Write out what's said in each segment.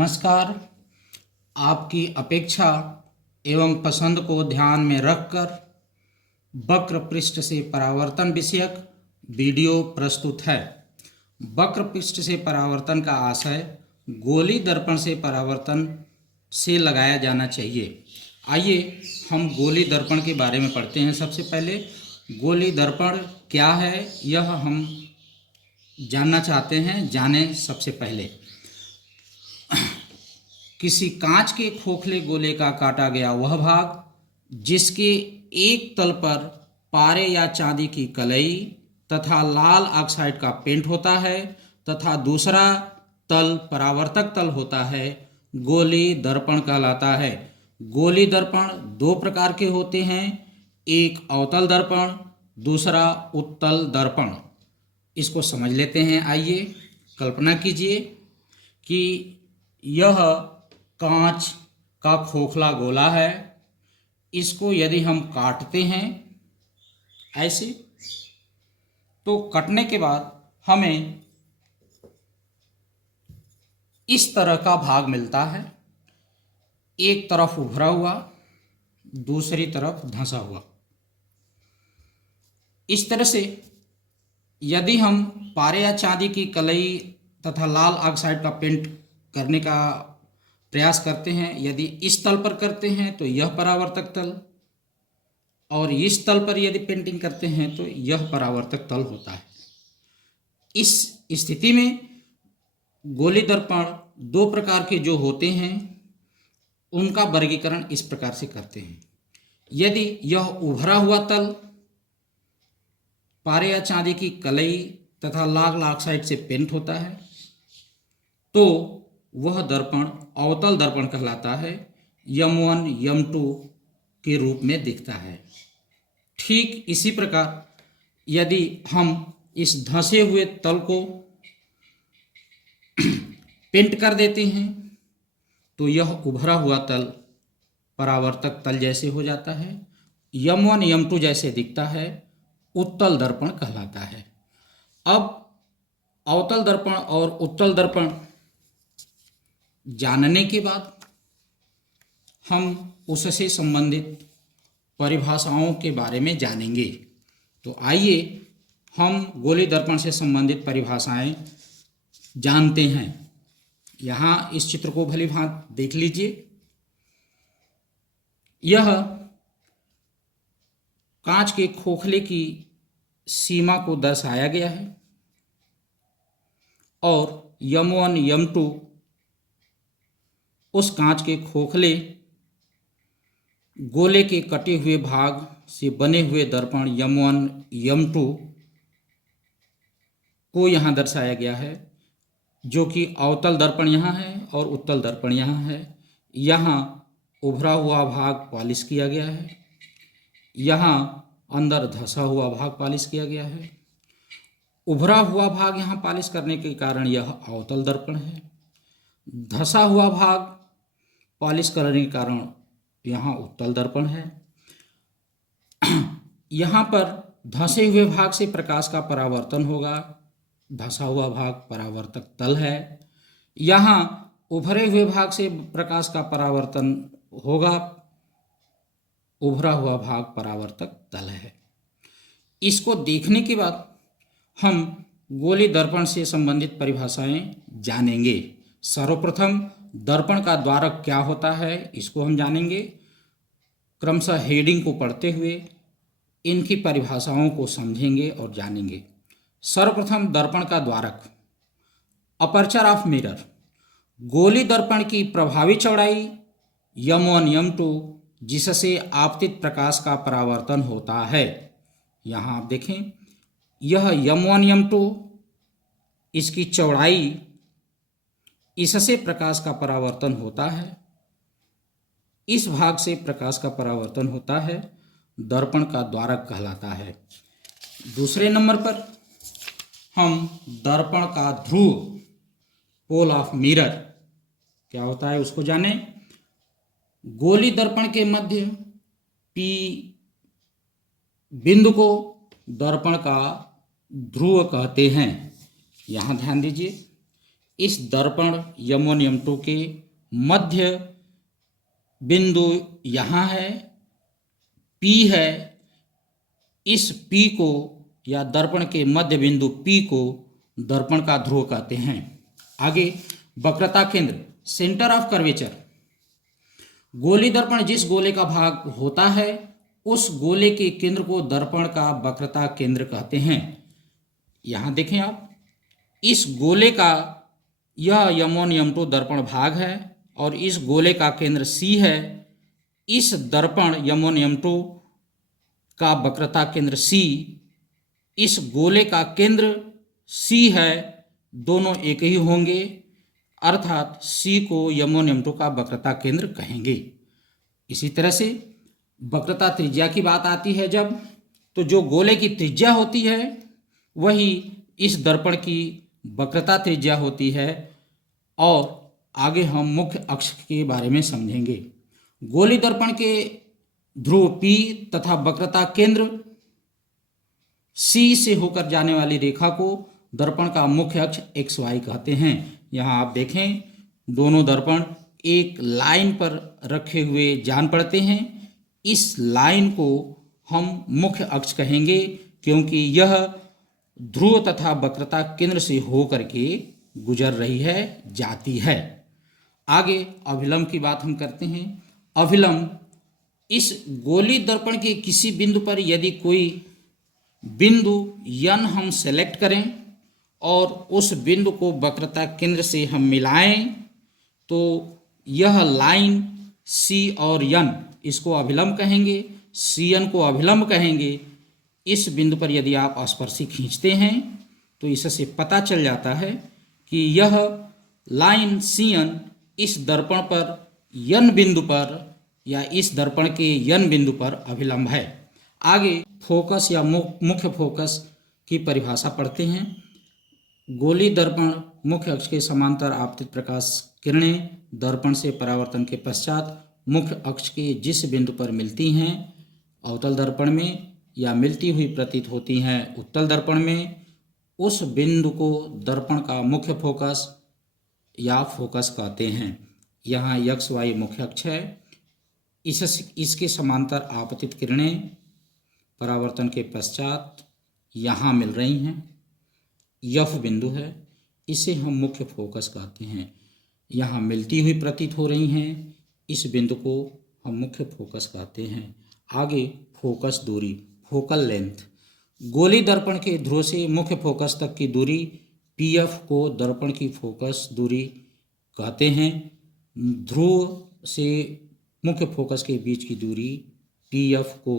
नमस्कार। आपकी अपेक्षा एवं पसंद को ध्यान में रखकर वक्र पृष्ठ से परावर्तन विषयक वीडियो प्रस्तुत है। वक्र पृष्ठ से परावर्तन का आशय गोली दर्पण से परावर्तन से लगाया जाना चाहिए। आइए हम गोली दर्पण के बारे में पढ़ते हैं। सबसे पहले गोली दर्पण क्या है यह हम जानना चाहते हैं। जानें सबसे पहले। किसी कांच के खोखले गोले का काटा गया वह भाग जिसके एक तल पर पारे या चांदी की कलई तथा लाल ऑक्साइड का पेंट होता है तथा दूसरा तल परावर्तक तल होता है, गोली दर्पण कहलाता है। गोली दर्पण दो प्रकार के होते हैं, एक अवतल दर्पण, दूसरा उत्तल दर्पण। इसको समझ लेते हैं। आइए कल्पना कीजिए कि यह कांच का खोखला गोला है। इसको यदि हम काटते हैं ऐसे, तो कटने के बाद हमें इस तरह का भाग मिलता है, एक तरफ उभरा हुआ, दूसरी तरफ धंसा हुआ। इस तरह से यदि हम पारे या चांदी की कलई तथा लाल ऑक्साइड का पेंट करने का प्रयास करते हैं, यदि इस तल पर करते हैं तो यह परावर्तक तल, और इस तल पर यदि पेंटिंग करते हैं तो यह परावर्तक तल होता है। इस स्थिति में गोली दर्पण दो प्रकार के जो होते हैं उनका वर्गीकरण इस प्रकार से करते हैं। यदि यह उभरा हुआ तल पारे या चांदी की कलई तथा लाल ऑक्साइड से पेंट होता है तो वह दर्पण अवतल दर्पण कहलाता है, M1 M2 के रूप में दिखता है। ठीक इसी प्रकार यदि हम इस धंसे हुए तल को पेंट कर देते हैं तो यह उभरा हुआ तल परावर्तक तल जैसे हो जाता है, M1 M2 जैसे दिखता है, उत्तल दर्पण कहलाता है। अब अवतल दर्पण और उत्तल दर्पण जानने के बाद हम उससे संबंधित परिभाषाओं के बारे में जानेंगे। तो आइए हम गोली दर्पण से संबंधित परिभाषाएं जानते हैं। यहाँ इस चित्र को भली भांति देख लीजिए। यह कांच के खोखले की सीमा को दर्शाया गया है और M1 M2 उस कांच के खोखले गोले के कटे हुए भाग से बने हुए दर्पण M1 M2 को यहाँ दर्शाया गया है, जो कि अवतल दर्पण यहाँ है और उत्तल दर्पण यहाँ है। यहाँ उभरा हुआ भाग पॉलिश किया गया है, यहाँ अंदर धंसा हुआ भाग पॉलिश किया गया है। उभरा हुआ भाग यहाँ पॉलिश करने के कारण यह अवतल दर्पण है, धंसा हुआ भाग पॉलिश करने के कारण यहाँ उत्तल दर्पण है। यहाँ पर धंसे हुए भाग से प्रकाश का परावर्तन होगा, धंसा हुआ भाग परावर्तक तल है। यहाँ उभरे हुए भाग से प्रकाश का परावर्तन होगा, उभरा हुआ भाग परावर्तक तल है। इसको देखने के बाद हम गोली दर्पण से संबंधित परिभाषाएं जानेंगे। सर्वप्रथम दर्पण का द्वारक क्या होता है इसको हम जानेंगे। क्रमशः हेडिंग को पढ़ते हुए इनकी परिभाषाओं को समझेंगे और जानेंगे। सर्वप्रथम दर्पण का द्वारक। Aperture of mirror. गोली दर्पण की प्रभावी चौड़ाई M1 M2 जिससे आपतित प्रकाश का परावर्तन होता है। यहाँ आप देखें, यह M1 M2 इसकी चौड़ाई, इससे प्रकाश का परावर्तन होता है, इस भाग से प्रकाश का परावर्तन होता है, दर्पण का द्वारक कहलाता है। दूसरे नंबर पर हम दर्पण का ध्रुव, पोल ऑफ मिरर क्या होता है उसको जानें। गोली दर्पण के मध्य P बिंदु को दर्पण का ध्रुव कहते हैं। यहाँ ध्यान दीजिए, इस दर्पण M1 M2 के मध्य बिंदु यहाँ है, P है। इस P को या दर्पण के मध्य बिंदु P को दर्पण का ध्रुव कहते हैं। आगे वक्रता केंद्र, सेंटर ऑफ कर्वेचर। गोली दर्पण जिस गोले का भाग होता है उस गोले के केंद्र को दर्पण का वक्रता केंद्र कहते हैं। यहाँ देखें आप, इस गोले का यह M1 M2 दर्पण भाग है और इस गोले का केंद्र C है। इस दर्पण M1 M2 का वक्रता केंद्र C, इस गोले का केंद्र C है, दोनों एक ही होंगे, अर्थात C को M1 M2 का वक्रता केंद्र कहेंगे। इसी तरह से वक्रता त्रिज्या की बात आती है जब, तो जो गोले की त्रिज्या होती है वही इस दर्पण की वक्रता त्रिज्या होती है। और आगे हम मुख्य अक्ष के बारे में समझेंगे। गोली दर्पण के ध्रुव P तथा वक्रता केंद्र C से होकर जाने वाली रेखा को दर्पण का मुख्य अक्ष XY कहते हैं। यहाँ आप देखें, दोनों दर्पण एक लाइन पर रखे हुए जान पड़ते हैं। इस लाइन को हम मुख्य अक्ष कहेंगे क्योंकि यह ध्रुव तथा वक्रता केंद्र से होकर के गुजर रही है, जाती है। आगे अभिलंब की बात हम करते हैं। अभिलंब, इस गोली दर्पण के किसी बिंदु पर यदि कोई बिंदु N हम सेलेक्ट करें और उस बिंदु को वक्रता केंद्र से हम मिलाएं तो यह लाइन C और N, इसको अभिलंब कहेंगे, CN को अभिलंब कहेंगे। इस बिंदु पर यदि आप स्पर्शी खींचते हैं तो इससे पता चल जाता है कि यह लाइन CN इस दर्पण पर N बिंदु पर या इस दर्पण के N बिंदु पर अभिलंब है। आगे फोकस या मुख्य फोकस की परिभाषा पढ़ते हैं। गोली दर्पण मुख्य अक्ष के समांतर आपतित प्रकाश किरणें दर्पण से परावर्तन के पश्चात मुख्य अक्ष के जिस बिंदु पर मिलती हैं अवतल दर्पण में या मिलती हुई प्रतीत होती हैं उत्तल दर्पण में, उस बिंदु को दर्पण का मुख्य फोकस या फोकस कहते हैं। यहाँ XY मुख्य अक्ष है। इसके समांतर आपतित किरणें परावर्तन के पश्चात यहाँ मिल रही हैं, F बिंदु है, इसे हम मुख्य फोकस कहते हैं। यहाँ मिलती हुई प्रतीत हो रही हैं, इस बिंदु को हम मुख्य फोकस कहते हैं। आगे फोकस दूरी, फोकल लेंथ। गोली दर्पण के ध्रुव से मुख्य फोकस तक की दूरी PF को दर्पण की फोकस दूरी कहते हैं। ध्रुव से मुख्य फोकस के बीच की दूरी PF को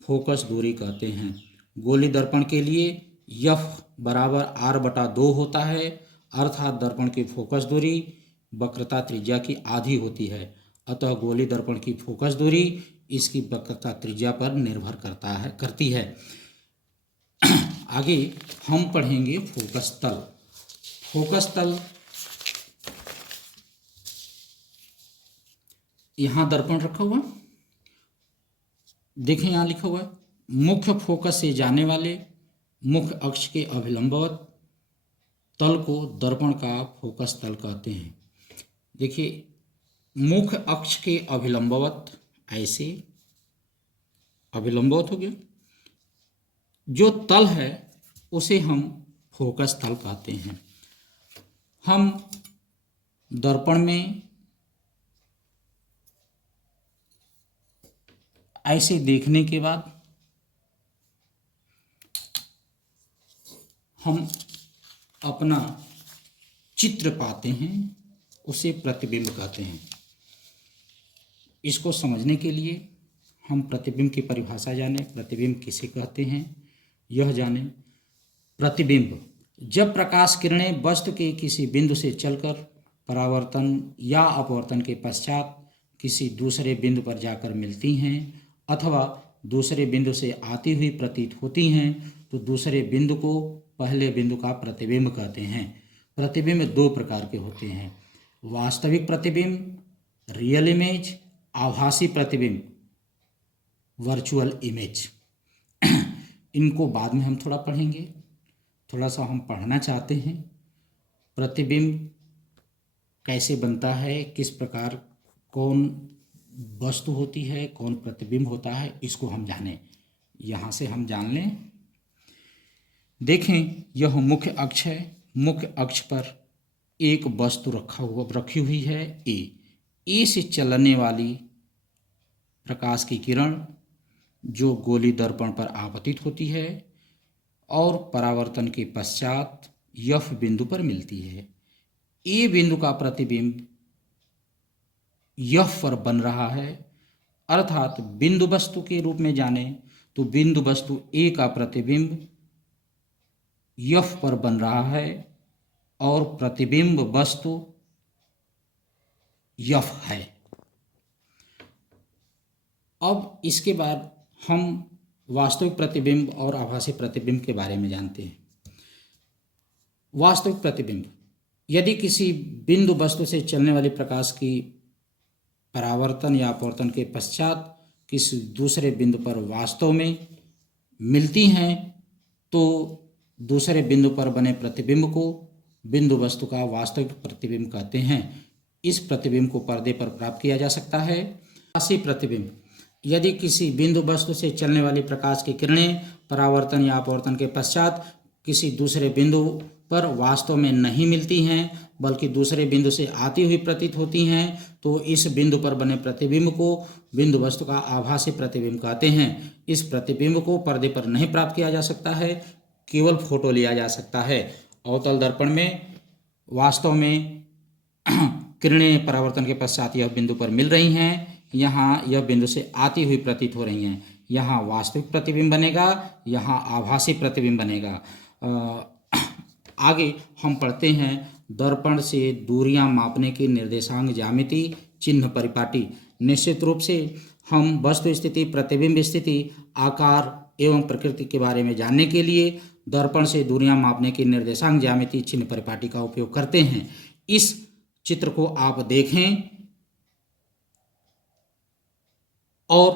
फोकस दूरी कहते हैं। गोली दर्पण के लिए F बराबर R/2 होता है, अर्थात दर्पण की फोकस दूरी वक्रता त्रिज्या की आधी होती है। अतः गोली दर्पण की फोकस दूरी इसकी वक्रता त्रिज्या पर निर्भर करती है। आगे हम पढ़ेंगे फोकस तल। फोकस तल, यहाँ दर्पण रखा हुआ, देखें यहाँ लिखा हुआ है मुख्य फोकस से जाने वाले मुख्य अक्ष के अभिलंबवत तल को दर्पण का फोकस तल कहते हैं। देखिए, मुख्य अक्ष के अभिलंबवत, ऐसे अभिलंबवत हो गया, जो तल है उसे हम फोकस तल कहते हैं। हम दर्पण में ऐसे देखने के बाद हम अपना चित्र पाते हैं, उसे प्रतिबिंब कहते हैं। इसको समझने के लिए हम प्रतिबिंब की परिभाषा जाने, प्रतिबिंब किसे कहते हैं यह जाने। प्रतिबिंब, जब प्रकाश किरणें वस्तु के किसी बिंदु से चलकर परावर्तन या अपवर्तन के पश्चात किसी दूसरे बिंदु पर जाकर मिलती हैं अथवा दूसरे बिंदु से आती हुई प्रतीत होती हैं तो दूसरे बिंदु को पहले बिंदु का प्रतिबिंब कहते हैं। प्रतिबिंब दो प्रकार के होते हैं, वास्तविक प्रतिबिंब रियल इमेज, आभासी प्रतिबिंब वर्चुअल इमेज। इनको बाद में हम थोड़ा पढ़ेंगे, थोड़ा सा हम पढ़ना चाहते हैं। प्रतिबिंब कैसे बनता है, किस प्रकार कौन वस्तु होती है, कौन प्रतिबिंब होता है, इसको हम जानें। यहाँ से हम जान लें। देखें, यह मुख्य अक्ष है। मुख्य अक्ष पर एक वस्तु रखी हुई है ए से चलने वाली प्रकाश की किरण जो गोली दर्पण पर आपतित होती है और परावर्तन के पश्चात एफ बिंदु पर मिलती है। ए बिंदु का प्रतिबिंब एफ पर बन रहा है, अर्थात बिंदु वस्तु के रूप में जाने तो बिंदु वस्तु ए का प्रतिबिंब एफ पर बन रहा है और प्रतिबिंब वस्तु एफ है। अब इसके बाद हम वास्तविक प्रतिबिंब और आभासी प्रतिबिंब के बारे में जानते हैं। वास्तविक प्रतिबिंब, यदि किसी बिंदु वस्तु से चलने वाली प्रकाश की परावर्तन या अपवर्तन के पश्चात किसी दूसरे बिंदु पर वास्तव में मिलती हैं तो दूसरे बिंदु पर बने प्रतिबिंब को बिंदु वस्तु का वास्तविक प्रतिबिंब कहते हैं। इस प्रतिबिंब को पर्दे पर प्राप्त किया जा सकता है। आभासी प्रतिबिंब, यदि किसी बिंदु वस्तु से चलने वाली प्रकाश की किरणें परावर्तन या अपवर्तन के पश्चात किसी दूसरे बिंदु पर वास्तव में नहीं मिलती हैं बल्कि दूसरे बिंदु से आती हुई प्रतीत होती हैं तो इस बिंदु पर बने प्रतिबिंब को बिंदु वस्तु का आभासी प्रतिबिंब कहते हैं। इस प्रतिबिंब को पर्दे पर नहीं प्राप्त किया जा सकता है, केवल फोटो लिया जा सकता है। अवतल दर्पण में वास्तव में किरणें परावर्तन के पश्चात यह बिंदु पर मिल रही हैं, यहाँ यह बिंदु से आती हुई प्रतीत हो रही हैं। यहाँ वास्तविक प्रतिबिंब बनेगा, यहाँ आभासी प्रतिबिंब बनेगा। आगे हम पढ़ते हैं दर्पण से दूरियां मापने की निर्देशांक ज्यामिति चिन्ह परिपाटी। निश्चित रूप से हम वस्तु स्थिति, प्रतिबिंब स्थिति, आकार एवं प्रकृति के बारे में जानने के लिए दर्पण से दूरियां मापने की निर्देशांक ज्यामिति चिन्ह परिपाटी का उपयोग करते हैं। इस चित्र को आप देखें और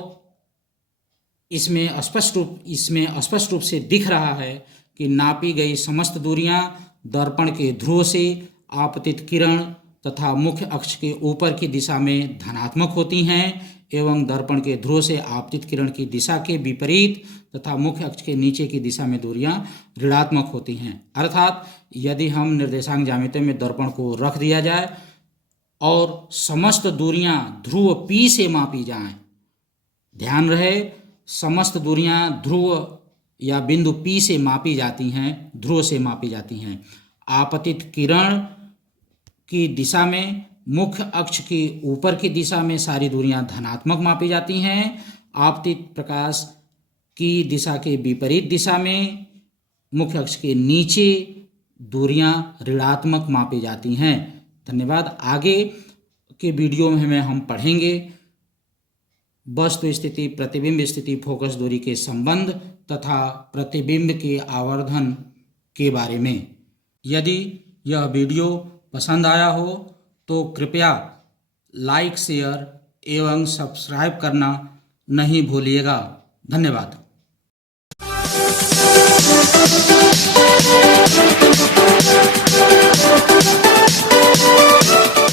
इसमें स्पष्ट रूप से दिख रहा है कि नापी गई समस्त दूरियां दर्पण के ध्रुव से आपतित किरण तथा मुख्य अक्ष के ऊपर की दिशा में धनात्मक होती हैं एवं दर्पण के ध्रुव से आपतित किरण की दिशा के विपरीत तथा मुख्य अक्ष के नीचे की दिशा में दूरियां ऋणात्मक होती हैं। अर्थात यदि हम निर्देशांक ज्यामिति में दर्पण को रख दिया जाए और समस्त दूरियां ध्रुव P से मापी जाएं, ध्यान रहे समस्त दूरियां ध्रुव या बिंदु P से मापी जाती हैं, ध्रुव से मापी जाती हैं। आपतित किरण की दिशा में मुख्य अक्ष की ऊपर की दिशा में सारी दूरियां धनात्मक मापी जाती हैं। आपतित प्रकाश की दिशा के विपरीत दिशा में मुख्य अक्ष के नीचे दूरियां ऋणात्मक मापी जाती हैं। धन्यवाद। आगे के वीडियो में हम पढ़ेंगे वस्तु स्थिति, प्रतिबिंब स्थिति, फोकस दूरी के संबंध तथा प्रतिबिंब के आवर्धन के बारे में। यदि यह वीडियो पसंद आया हो तो कृपया लाइक, शेयर एवं सब्सक्राइब करना नहीं भूलिएगा। धन्यवाद।